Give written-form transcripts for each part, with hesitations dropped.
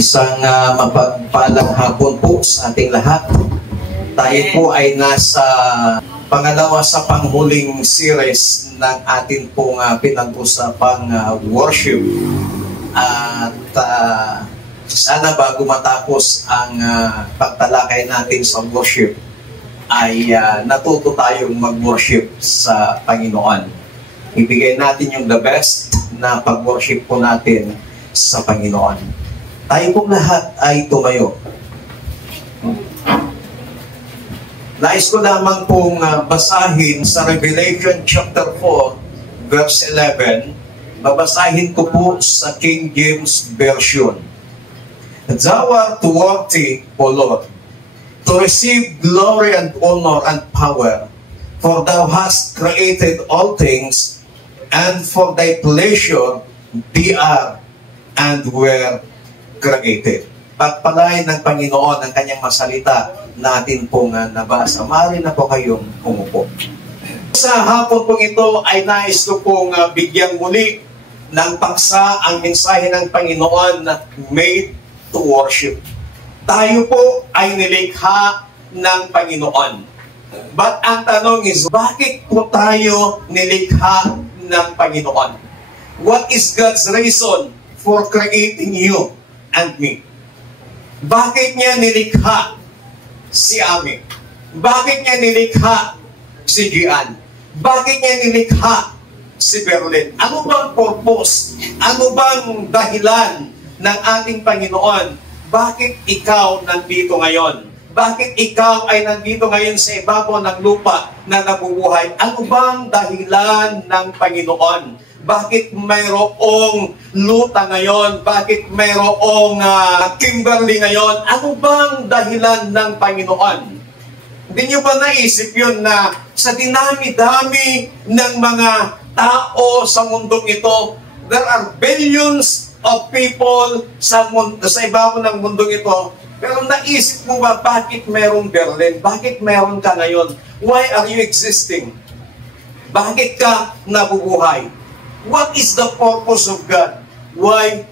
Isang mapagpalang hapon po sa ating lahat. Tayo po ay nasa pangalawa sa panghuling series ng atin pong pinag-usapang worship. At sana bago matapos ang pagtalakay natin sa worship, ay natuto tayong mag-worship sa Panginoon. Ibigay natin yung the best na pag-worship po natin sa Panginoon. Tayo pong lahat ay tumayo. Nais ko lamang pong basahin sa Revelation chapter 4, verse 11. Babasahin ko po sa King James Version. Thou art worthy, O Lord, to receive glory and honor and power, for thou hast created all things, and for thy pleasure they are and were created. Pagpalain ng Panginoon ang kanyang masalita natin pong nabasa. Maaari na po kayong umupo. Sa hapon pong ito ay nais ko pong bigyang muli ng paksa ang mensahe ng Panginoon na made to worship. Tayo po ay nilikha ng Panginoon. But ang tanong is, bakit po tayo nilikha ng Panginoon? What is God's reason for creating you and me? Bakit niya nilikha si Ami? Bakit niya nilikha si Gian? Bakit niya nilikha si Berlin? Ano bang purpose? Ano bang dahilan ng ating Panginoon? Bakit ikaw nandito ngayon? Bakit ikaw ay nandito ngayon sa ibabaw ng lupa na nabubuhay? Ano bang dahilan ng Panginoon? Bakit mayroong luta ngayon? Bakit mayroong Kimberly ngayon? Ano bang dahilan ng Panginoon? Hindi nyo ba naisip yun na sa dinami-dami ng mga tao sa mundong ito, there are billions of people sa ibabaw ng mundong ito, pero naisip mo ba bakit mayroong Berlin? Bakit mayroon ka ngayon? Why are you existing? Bakit ka nabubuhay? What is the purpose of God? Why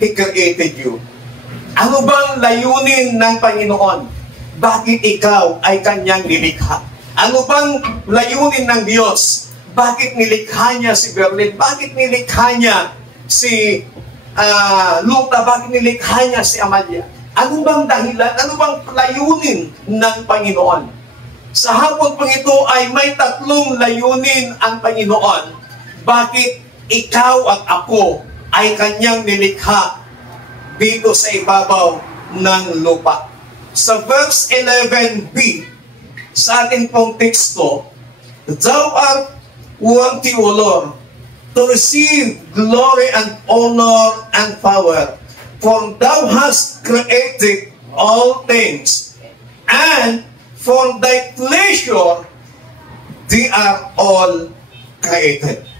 He created you? Ano bang layunin ng Panginoon? Bakit ikaw ay Kanyang nilikha? Ano bang layunin ng Diyos? Bakit nilikha niya si Berlin? Bakit nilikha niya si Luta? Bakit nilikha niya si Amalia? Ano bang dahilan? Ano bang layunin ng Panginoon? Sa hapon pang ito ay may tatlong layunin ang Panginoon. Bakit ikaw at ako ay Kanyang nilikha dito sa ibabaw ng lupa? Sa verse 11b, sa ating pong teksto, Thou art worthy, O Lord, to receive glory and honor and power, for thou hast created all things, and for thy pleasure they are all created.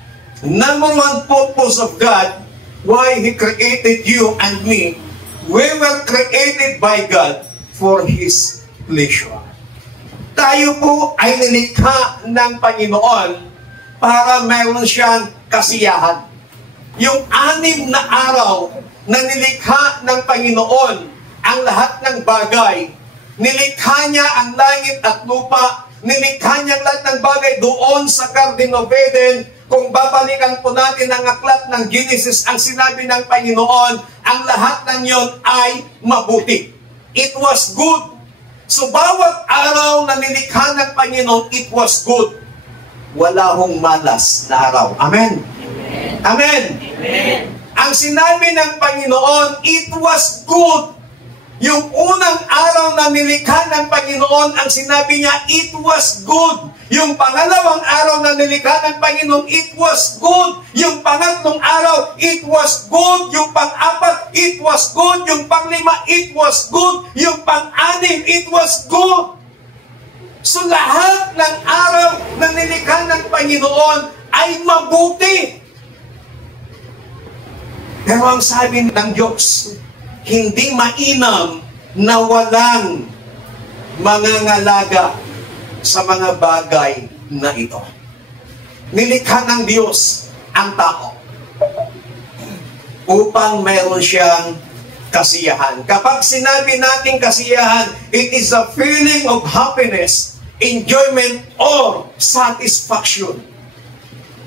Number one purpose of God, why He created you and me, we were created by God for His pleasure. Tayo po ay nilikha ng Panginoon para mayroon siyang kasiyahan. Yung 6 na araw na nilikha ng Panginoon ang lahat ng bagay, nilikha niya ang langit at lupa, nilikha niya ang lahat ng bagay doon sa Garden of Eden. Kung babalikan po natin ang aklat ng Genesis, ang sinabi ng Panginoon, ang lahat ng yon ay mabuti. It was good. So bawat araw na nilikha ng Panginoon, it was good. Wala hong malas na araw. Amen? Amen. Amen. Amen. Ang sinabi ng Panginoon, it was good. Yung unang araw na nilikha ng Panginoon, ang sinabi niya, it was good. Yung pangalawang araw na nilikha ng Panginoon, it was good. Yung pangatlong araw, it was good. Yung pang-apat, it was good. Yung pang-5, it was good. Yung pang-6, it was good. So lahat ng araw na nilikha ng Panginoon ay mabuti. Pero ang sabi ng Diyos, hindi mainam na walang mangangalaga sa mga bagay na ito. Nilikha ng Diyos ang tao upang meron siyang kasiyahan. Kapag sinabi natin kasiyahan, it is a feeling of happiness, enjoyment, or satisfaction.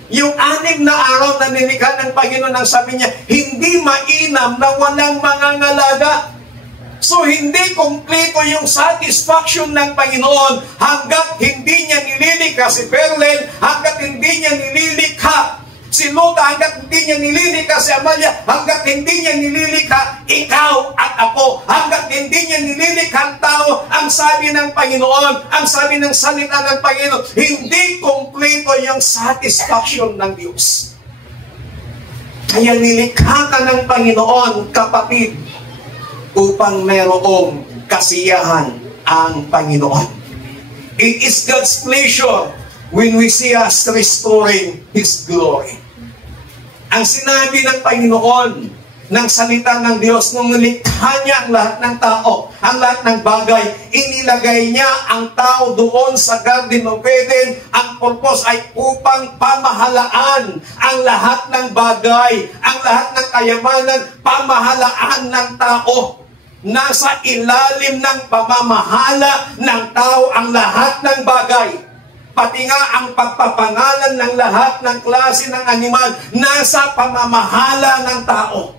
Yung 6 na araw na nilikha ng Panginoon, ang sabi niya, hindi mainam na walang mangangalaga. So, hindi kompleto yung satisfaction ng Panginoon hanggat hindi niya nililikha si Perlen, hanggat hindi niya nililikha si Luta, hanggat hindi niya nililikha si Amalia, hanggat hindi niya nililikha ikaw at ako, hanggat hindi niya nililikha ang tao. Ang sabi ng Panginoon, ang sabi ng salita ng Panginoon, hindi kompleto yung satisfaction ng Diyos. Kaya nilikha ka ng Panginoon, kapatid, upang merong kasiyahan ang Panginoon. It is God's pleasure when we see us restoring His glory. Ang sinabi ng Panginoon, ng salita ng Diyos, nung nilikha niya ang lahat ng tao, ang lahat ng bagay, inilagay niya ang tao doon sa Garden of Eden. Ang purpose ay upang pamahalaan ang lahat ng bagay, ang lahat ng kayamanan, pamahalaan ng tao. Nasa ilalim ng pamamahala ng tao ang lahat ng bagay. Pati nga ang pagpapangalan ng lahat ng klase ng animal, nasa pamamahala ng tao.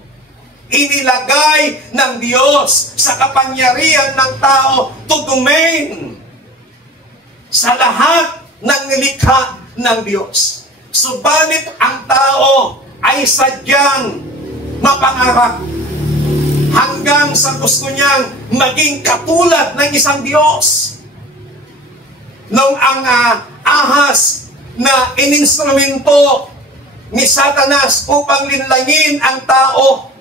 Inilagay ng Diyos sa kapangyarihan ng tao to domain sa lahat ng nilikha ng Diyos. Subalit ang tao ay sadyang mapangarap hanggang sa gusto niyang maging katulad ng isang Diyos. Nung ang ahas na ininstrumento ni Satanas upang linlangin ang tao,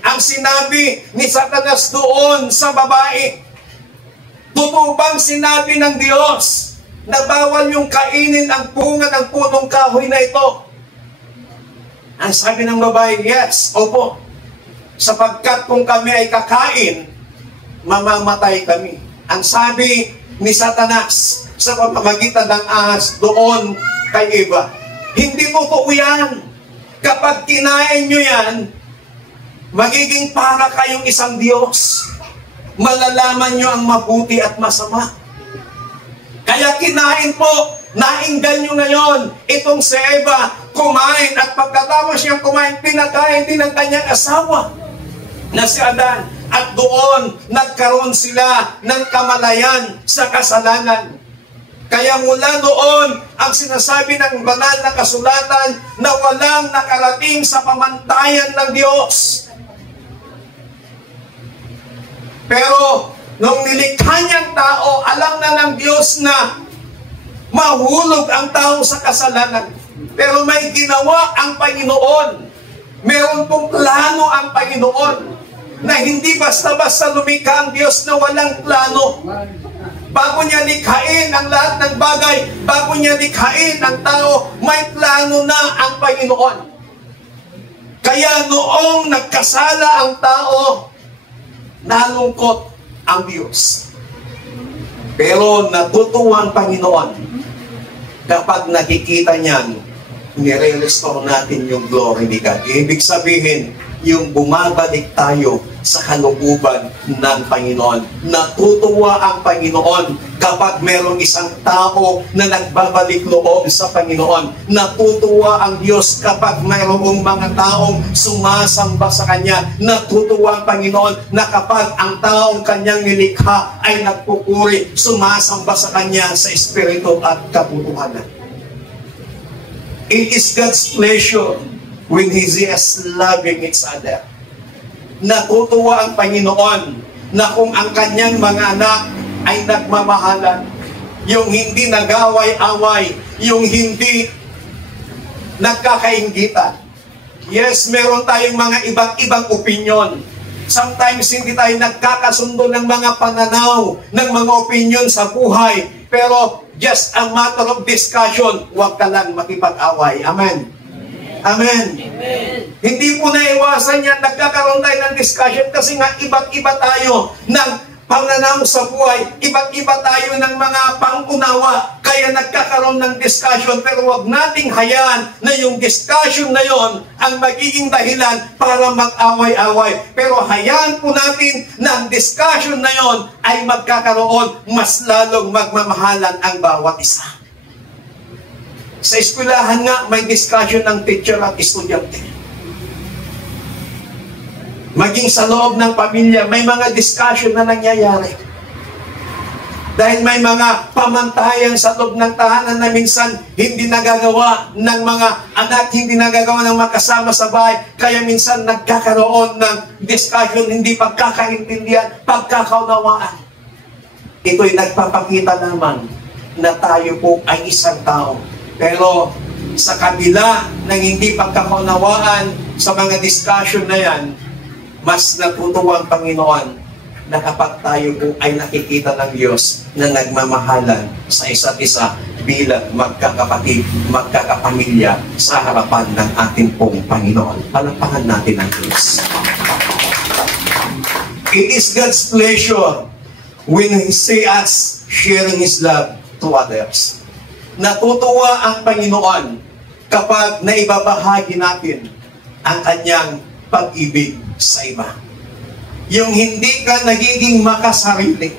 ang sinabi ni Satanas doon sa babae, totoo bang sinabi ng Diyos na bawal yung kainin ang bunga ng punong kahoy na ito? Ang sabi ng babae, yes, opo. Sapagkat kung kami ay kakain, mamamatay kami. Ang sabi ni Satanas sa pamamagitan ng ahas doon kay Eva, hindi totoo yan. Kapag kinain nyo yan, magiging para kayong isang Diyos. Malalaman nyo ang mabuti at masama. Kaya kinain po, nainggan nyo ngayon itong si Eva, kumain, at pagkatapos siyang kumain, pinakain din ng kanyang asawa na si Adan, at doon nagkaroon sila ng kamalayan sa kasalanan. Kaya mula noon, ang sinasabi ng banal na kasulatan na walang nakarating sa pamantayan ng Diyos. Pero nung nilikha niyang tao, alam na ng Diyos na mahulog ang tao sa kasalanan. Pero may ginawa ang Panginoon. Meron pong plano ang Panginoon na hindi basta-basta lumikha ang Diyos na walang plano. Bago niya likhain ang lahat ng bagay, bago niya likhain ang tao, may plano na ang Panginoon. Kaya noong nagkasala ang tao, nalungkot ang Diyos. Pero natutuwa ang Panginoon kapag nakikita niyan, nire-restore natin yung glory ni God. Ibig sabihin, yung bumabalik tayo sa kalooban ng Panginoon. Natutuwa ang Panginoon kapag merong isang tao na nagbabalik loob sa Panginoon. Natutuwa ang Diyos kapag mayroong mga taong sumasamba sa Kanya. Natutuwa ang Panginoon na kapag ang taong Kanyang nilikha ay nagpupuri, sumasamba sa Kanya sa Espiritu at katotohanan. It is God's pleasure when He is loving each other. Natutuwa ang Panginoon na kung ang Kanyang mga anak ay nagmamahalan, yung hindi nag-away-away, yung hindi nagkakainggitan. Yes, meron tayong mga ibang opinyon. Sometimes hindi tayo nagkakasundo ng mga pananaw, ng mga opinyon sa buhay. Pero just a matter of discussion, huwag ka lang makipag-away. Amen. Amen. Amen. Hindi po naiwasan yan, nagkakaroon tayo ng discussion kasi nga iba't iba tayo ng pananaw sa buhay, iba't iba tayo ng mga pangunawa, kaya nagkakaroon ng discussion, pero wag nating hayaan na yung discussion na yon ang magiging dahilan para mag-away-away. Pero hayaan po natin na ang discussion na yon ay magkakaroon mas lalong magmamahalan ang bawat isa. Sa eskwelahan nga, may discussion ng teacher at estudyante. Maging sa loob ng pamilya, may mga discussion na nangyayari. Dahil may mga pamantayan sa loob ng tahanan na minsan hindi nagagawa ng mga anak, hindi nagagawa ng makasama sa bahay. Kaya minsan nagkakaroon ng discussion, hindi pagkakaintindihan, pagkakaunawaan. Ito'y nagpapakita naman na tayo po ay isang tao. Pero sa kabila ng hindi pagkakaunawaan sa mga discussion na yan, mas natutuwa ang Panginoon na kapag tayo po ay nakikita ng Diyos na nagmamahalan sa isa't isa bilang magkakapatid, magkakapamilya sa harapan ng ating pong Panginoon. Palakpakan natin ang Diyos. It is God's pleasure when He see us sharing His love to others. Natutuwa ang Panginoon kapag naibabahagi natin ang Kanyang pag-ibig sa iba. Yung hindi ka nagiging makasarili,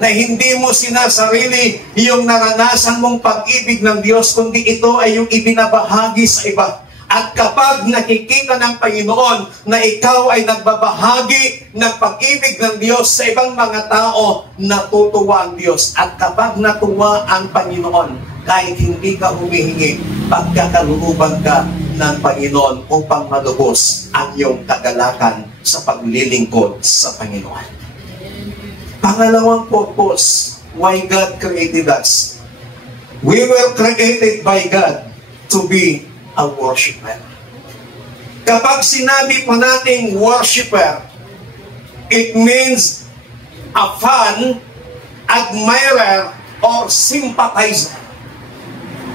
na hindi mo sinasarili yung naranasan mong pag-ibig ng Diyos, kundi ito ay yung ibinabahagi sa iba. At kapag nakikita ng Panginoon na ikaw ay nagbabahagi ng pag-ibig ng Diyos sa ibang mga tao, natutuwa ang Diyos. At kapag natuwa ang Panginoon, kahit hindi ka humihingi, pagkakalooban ka ng Panginoon upang malubos ang iyong kagalakan sa paglilingkod sa Panginoon. Pangalawang purpose, why God created us. We were created by God to be a worshiper. Kapag sinabi po nating worshiper, it means a fan, admirer, or sympathizer.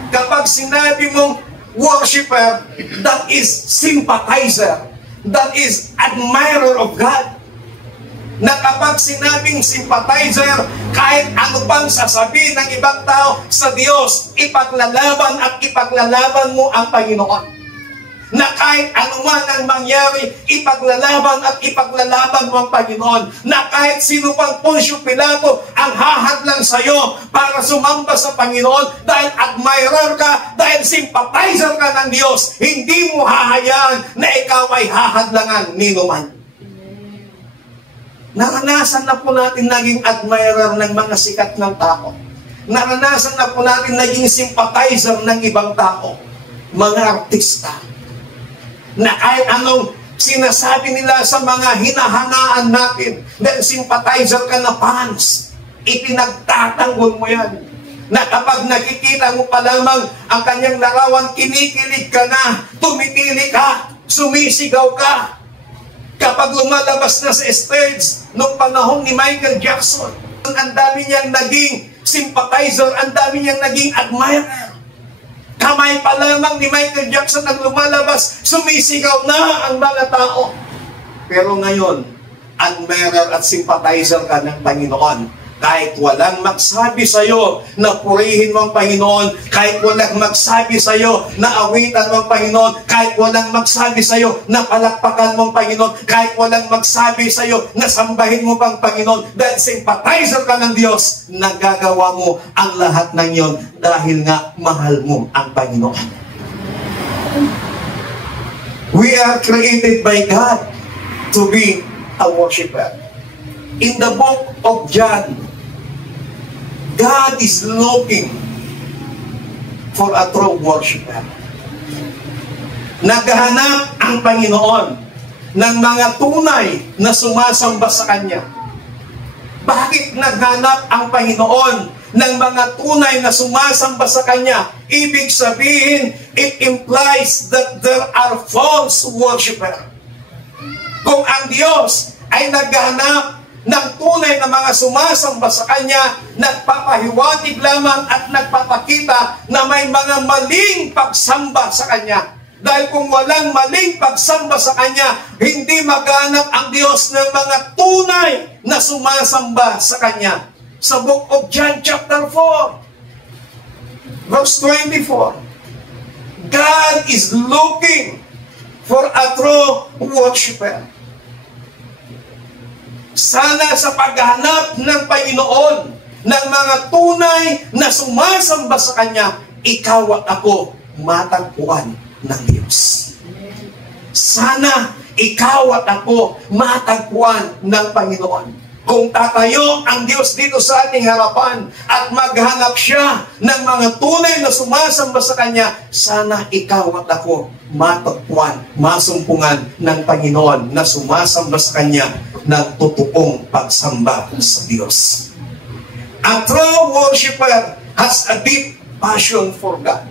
Kapag sinabi mong worshiper, that is sympathizer, that is admirer of God. Na kapag sinabing sympathizer, kahit ano pang sasabihin ng ibang tao sa Diyos, ipaglalaban at ipaglalaban mo ang Panginoon. Na kahit anuman ang mangyari, ipaglalaban at ipaglalaban mo ang Panginoon. Na kahit sino pang Poncio Pilato ang hahadlang sa iyo para sumamba sa Panginoon, dahil admirer ka, dahil sympathizer ka ng Diyos, hindi mo hahayaan na ikaw ay hahadlangan ninuman. Naranasan na po natin naging admirer ng mga sikat ng tao. Naranasan na po natin naging sympathizer ng ibang tao. Mga artista. Na kahit anong sinasabi nila sa mga hinahangaan natin, dahil sympathizer ka na fans, ipinagtatanggol mo yan. Na kapag nakikita mo pa lamang ang kanyang larawan, kinikilig ka na, tumitili ka, sumisigaw ka. Kapag lumalabas na sa stage noong panahon ni Michael Jackson, ang dami niyang naging sympathizer, ang dami niyang naging admirer. Kamay pa lamang ni Michael Jackson ang lumalabas, sumisigaw na ang mga tao. Pero ngayon, admirer at sympathizer ka ng Panginoon. Kahit walang magsabi sa iyo na purihin mo ang Panginoon, kahit walang magsabi sa iyo na awitan mo ang Panginoon, kahit walang magsabi sa iyo na palakpakan mo ang Panginoon, kahit walang magsabi sa iyo na sambahin mo pang Panginoon, dahil sympathizer ka ng Diyos, nagagawa mo ang lahat ng iyon dahil nga mahal mo ang Panginoon. We are created by God to be a worshiper. In the book of John, God is looking for a true worshiper. Naghahanap ang Panginoon ng mga tunay na sumasamba sa Kanya. Bakit naghanap ang Panginoon ng mga tunay na sumasamba sa Kanya? Ibig sabihin, it implies that there are false worshiper. Kung ang Diyos ay naghahanap ng tunay na mga sumasamba sa Kanya, nagpapahiwatig lamang at nagpapakita na may mga maling pagsamba sa Kanya. Dahil kung walang maling pagsamba sa Kanya, hindi maganap ang Diyos ng mga tunay na sumasamba sa Kanya. Sa Book of John chapter 4, verse 24, God is looking for a true worshiper. Sana sa paghanap ng Panginoon ng mga tunay na sumasamba sa Kanya, ikaw at ako matagpuan ng Diyos. Sana ikaw at ako matagpuan ng Panginoon. Kung tatayo ang Diyos dito sa ating harapan at maghanap siya ng mga tunay na sumasamba sa Kanya, sana ikaw at ako matagpuan, masumpungan ng Panginoon na sumasamba sa Kanya ng totoong pagsamba sa Diyos. A true worshiper has a deep passion for God.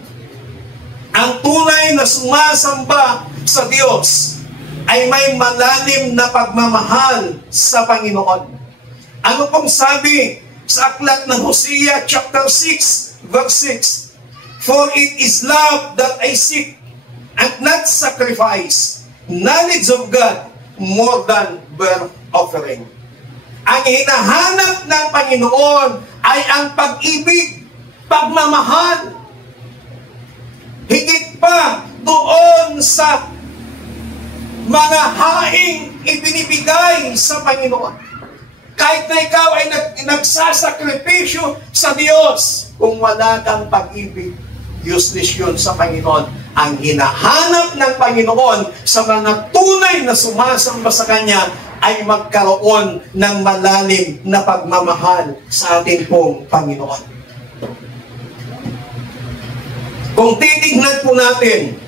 Ang tunay na sumasamba sa Diyos ay may malalim na pagmamahal sa Panginoon. Ano pong sabi sa aklat ng Hosea chapter 6 verse 6? For it is love that I seek, and not sacrifice, knowledge of God more than burnt offering. Ang hinahanap ng Panginoon ay ang pag-ibig, pagmamahal. Higit pa doon sa mga haing ibinibigay sa Panginoon. Kahit na ikaw ay nagsasakripisyo sa Diyos, kung wala kang pag-ibig, useless yun sa Panginoon. Ang hinahanap ng Panginoon sa mga tunay na sumasamba sa Kanya ay magkaroon ng malalim na pagmamahal sa ating pong Panginoon. Kung titignan po natin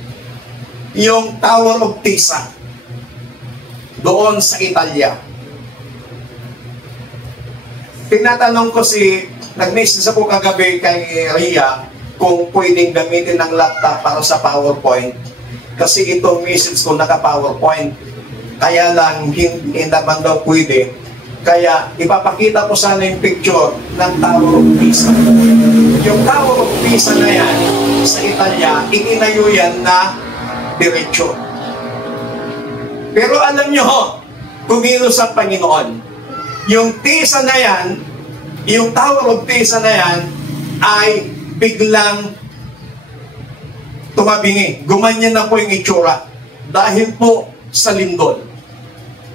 yung Tower of Pisa doon sa Italia, tinatanong ko nag-message ako kagabi kay Ria kung pwedeng gamitin ng laptop para sa PowerPoint. Kasi itong message ko naka-PowerPoint. Kaya lang, hindi naman daw pwede. Kaya ipapakita ko sana yung picture ng Tower of Pisa. Yung Tower of Pisa na yan, sa Italia, itinayo yan na diretsyo. Pero alam nyo, kumilos ang Panginoon. Yung Pisa na yan, yung Tower of Pisa na yan, ay biglang tumabingi. Gumanyan na po yung itsura. Dahil po sa lindol.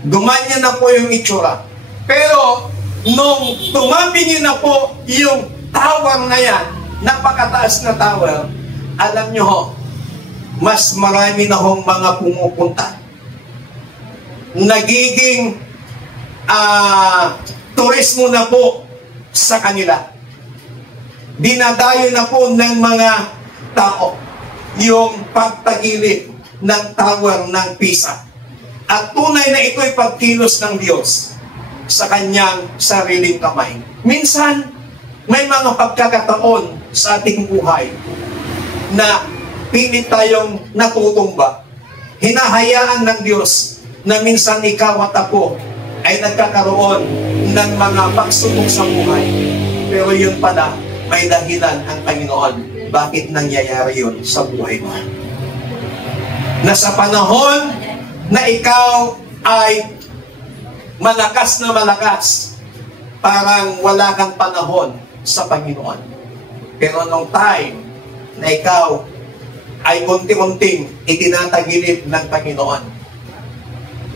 Gumanyan na po yung itsura. Pero, nung tumabingi na po yung tower na yan, napakataas na tower, alam nyo ho, mas marami na hong mga pumupunta. Nagiging turismo na po sa kanila. Dinadayo na po ng mga tao yung pagtagilid ng Tower ng Pisa. At tunay na ito'y pagkilos ng Diyos sa kanyang sariling kamay. Minsan, may mga pagkakataon sa ating buhay na pilit tayong natutumba. Hinahayaan ng Diyos na minsan ikaw at ako ay nagkakaroon ng mga pagsubok sa buhay. Pero yun pala, may dahilan ang Panginoon. Bakit nangyayari yun sa buhay mo? Na sa panahon na ikaw ay malakas na malakas, parang wala kang panahon sa Panginoon. Pero nung time na ikaw ay unti-unting itinatagilid ng Panginoon,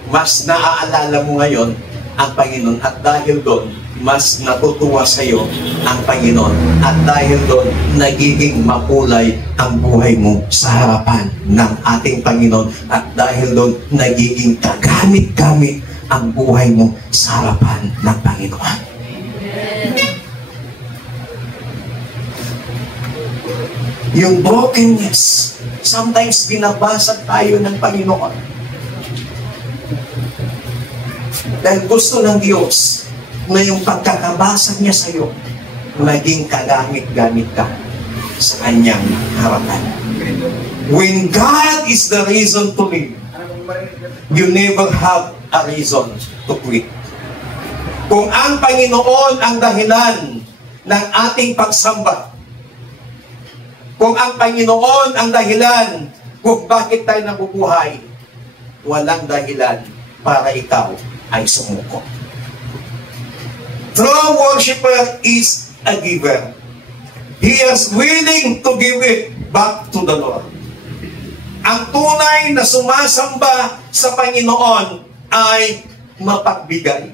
mas naaalala mo ngayon ang Panginoon, at dahil doon, mas natutuwa sa iyo ang Panginoon, at dahil doon, nagiging makulay ang buhay mo sa harapan ng ating Panginoon, at dahil doon, nagiging kagamit-gamit ang buhay mo sa harapan ng Panginoon. Yung brokenness, sometimes binabasag tayo ng Panginoon. Dahil gusto ng Diyos na yung pagkakabasag niya sa iyo, maging kagamit-gamit ka sa kanyang harapan. When God is the reason to live, you never have a reason to quit. Kung ang Panginoon ang dahilan ng ating pagsamba, kung ang Panginoon ang dahilan kung bakit tayo nabubuhay, walang dahilan para ikaw ay sumuko. True worshiper is a giver. He is willing to give it back to the Lord. Ang tunay na sumasamba sa Panginoon ay mapagbigay.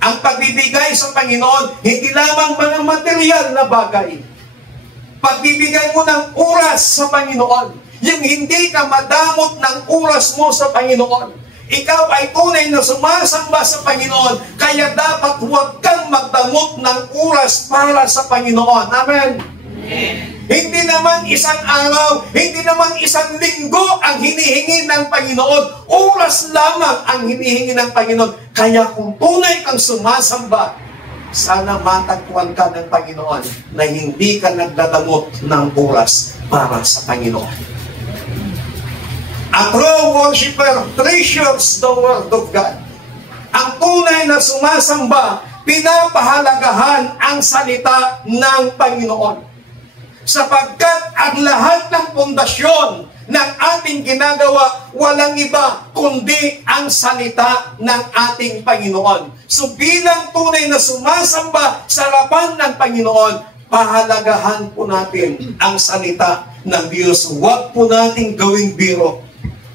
Ang pagbibigay sa Panginoon, hindi lamang mga material na bagay. Pagbibigay mo ng oras sa Panginoon. Yung hindi ka madamot ng oras mo sa Panginoon. Ikaw ay tunay na sumasamba sa Panginoon, kaya dapat huwag kang magdamot ng oras para sa Panginoon. Amen? Amen. Hindi naman isang araw, hindi naman isang linggo ang hinihingi ng Panginoon. Oras lamang ang hinihingi ng Panginoon. Kaya kung tunay kang sumasamba, sana matagpuan ka ng Panginoon na hindi ka nagdadamot ng oras para sa Panginoon. A true worshiper treasures the Word of God. Ang tunay na sumasamba, pinapahalagahan ang salita ng Panginoon. Sapagkat ang lahat ng pundasyon ng ating ginagawa, walang iba kundi ang salita ng ating Panginoon. So bilang tunay na sumasamba sa harapan ng Panginoon, pahalagahan po natin ang salita ng Diyos. Huwag po natin gawing biro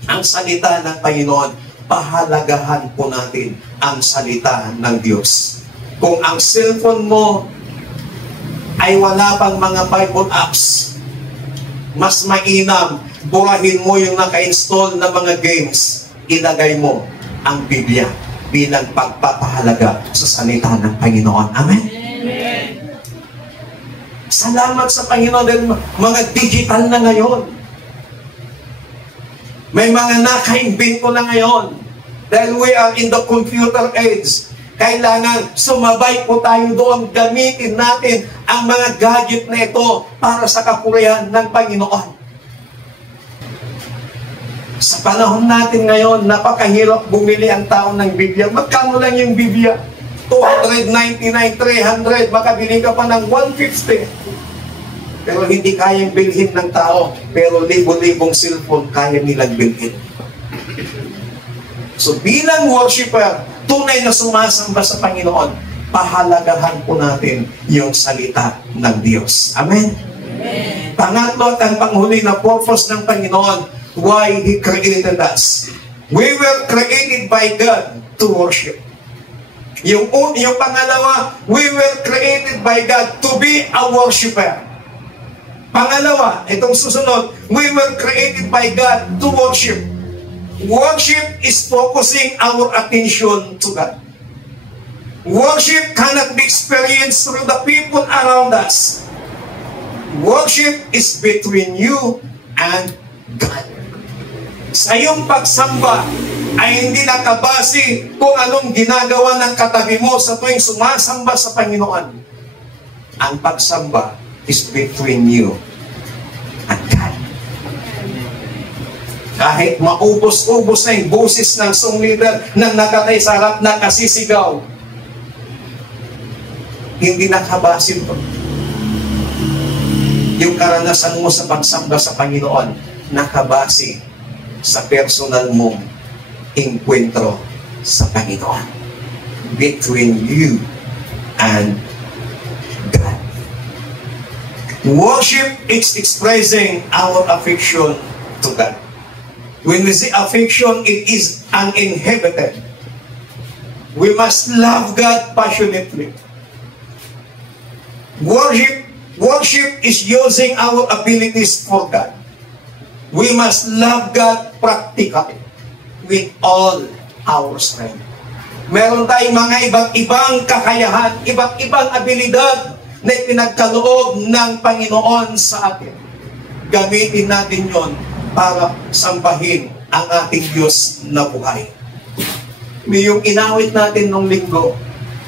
ang salita ng Panginoon. Pahalagahan po natin ang salita ng Diyos. Kung ang cellphone mo ay wala pang mga Bible apps, mas mainam, burahin mo yung naka-install na mga games, ilagay mo ang Biblia bilang pagpapahalaga sa salita ng Panginoon. Amen? Amen. Salamat sa Panginoon dahil mga digital na ngayon. May mga naka-invento na ngayon. Dahil we are in the computer age. Kailangan sumabay po tayo doon. Gamitin natin ang mga gadget na ito para sa kapurihan ng Panginoon. Sa panahon natin ngayon, napakahirap bumili ang tao ng Biblia. Magkano lang yung Biblia? 299, 300, makabili ka pa ng 150. Pero hindi kayang bilhin ng tao. Pero libo-libong cellphone kaya nilang bilhin. So bilang worshiper, tunay na sumasamba sa Panginoon, pahalagahan po natin yung salita ng Diyos. Amen? Amen. Pangatlo at ang panghuli na purpose ng Panginoon, why He created us. We were created by God to worship. Yung pangalawa, we were created by God to be a worshiper. Pangalawa, itong susunod, we were created by God to worship. Worship is focusing our attention to God. Worship cannot be experienced through the people around us. Worship is between you and God. Sa iyong pagsamba ay hindi nakabase kung anong ginagawa ng katabi mo sa tuwing sumasamba sa Panginoon. Ang pagsamba is between you and God. Kahit maubos-ubos na yung boses ng song leader na nakatay sa harap na kasisigaw, hindi nakabase ito. Yung karanasan mo sa pagsamba sa Panginoon, nakabase sa personal mong enkwentro sa Panginoon. Between you and God. Worship is expressing our affection to God. When we say affection, it is uninhibited. We must love God passionately. Worship is using our abilities for God. We must love God practically with all our strength. Meron tayong mga ibang kakayahan, ibang abilidad na pinagkaloob ng Panginoon sa atin. Gamitin natin yon para sambahin ang ating Diyos na buhay. Yung inawit natin nung linggo,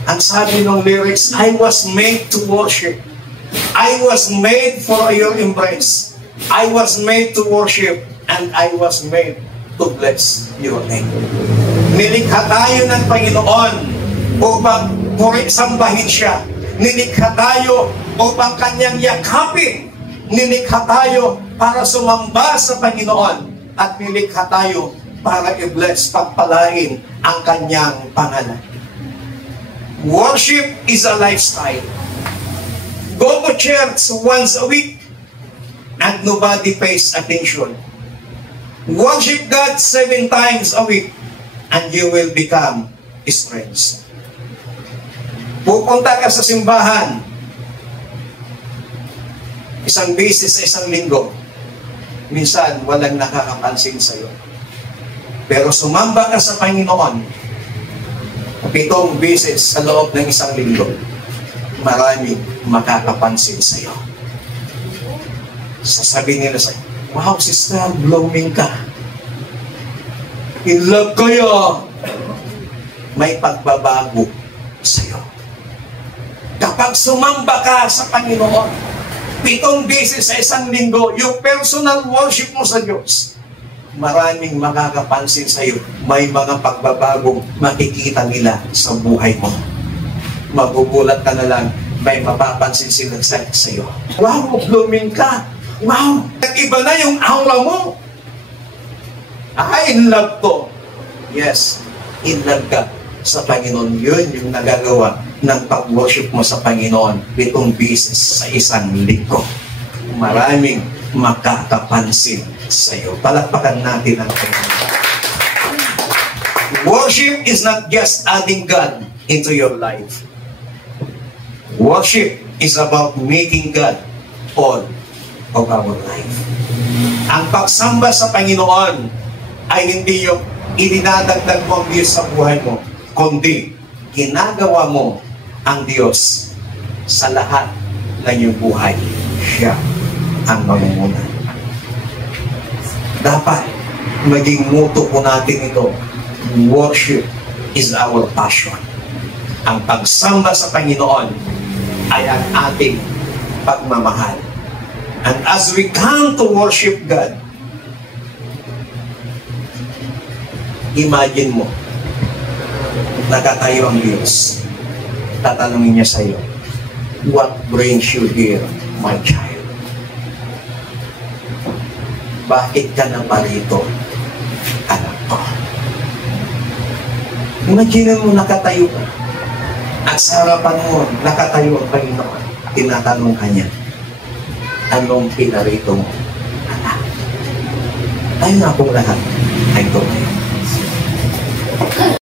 ang sabi ng lyrics, I was made to worship. I was made for your embrace. I was made to worship, and I was made to bless your name. Nilikha tayo ng Panginoon upang sambahin siya. Nilikha tayo upang kanyang yakapin. Nilikha tayo para sumamba sa Panginoon at nilikha tayo para i-bless, pagpalain ang kanyang pangalan. Worship is a lifestyle. Go to church once a week and nobody pays attention. Worship God 7 times a week and you will become His friends. Pupunta ka sa simbahan isang beses sa isang linggo. Minsan, walang nakakapansin sa'yo. Pero sumamba ka sa Panginoon 7 beses sa loob ng isang linggo. Maraming makakapansin sa'yo. Sasabihin nila sa'yo, wow, sister, blooming ka. In love kayo. May pagbabago sa'yo. Kapag sumamba ka sa Panginoon 7 beses sa isang linggo, yung personal worship mo sa Diyos, maraming makakapansin sa iyo. May mga pagbabagong makikita nila sa buhay mo. Magugulat ka na lang, may mapapansin sila sa iyo. Wow, blooming ka. Wow, nag-iba na yung aura mo. In love to. Yes, in love ka sa Panginoon. Yun yung nagagawa ng pag-worship mo sa Panginoon 7 beses sa isang linggo. Maraming makakapansin sa iyo. Palakpakan natin ang Panginoon. Worship is not just adding God into your life. Worship is about making God all of our life. Ang pagsamba sa Panginoon ay hindi yung ininadagdag mo ang Diyos sa buhay mo, kundi ginagawa mo ang Diyos sa lahat ng iyong buhay. Siya ang mamumuna. Dapat maging motto po natin ito. Worship is our passion. Ang pagsamba sa Panginoon ay ang ating pagmamahal. And as we come to worship God, imagine mo, nakatayo ang Diyos. Tatanungin niya sa iyo, what brings you here, my child? Bakit ka na parito, anak ko? Imagine mo, nakatayo ka. At sa harapan mo, nakatayo ang Panginoon. Tinatanong ka niya, anong pinarito mo, anak? Tayo na pong lahat ay tumayo.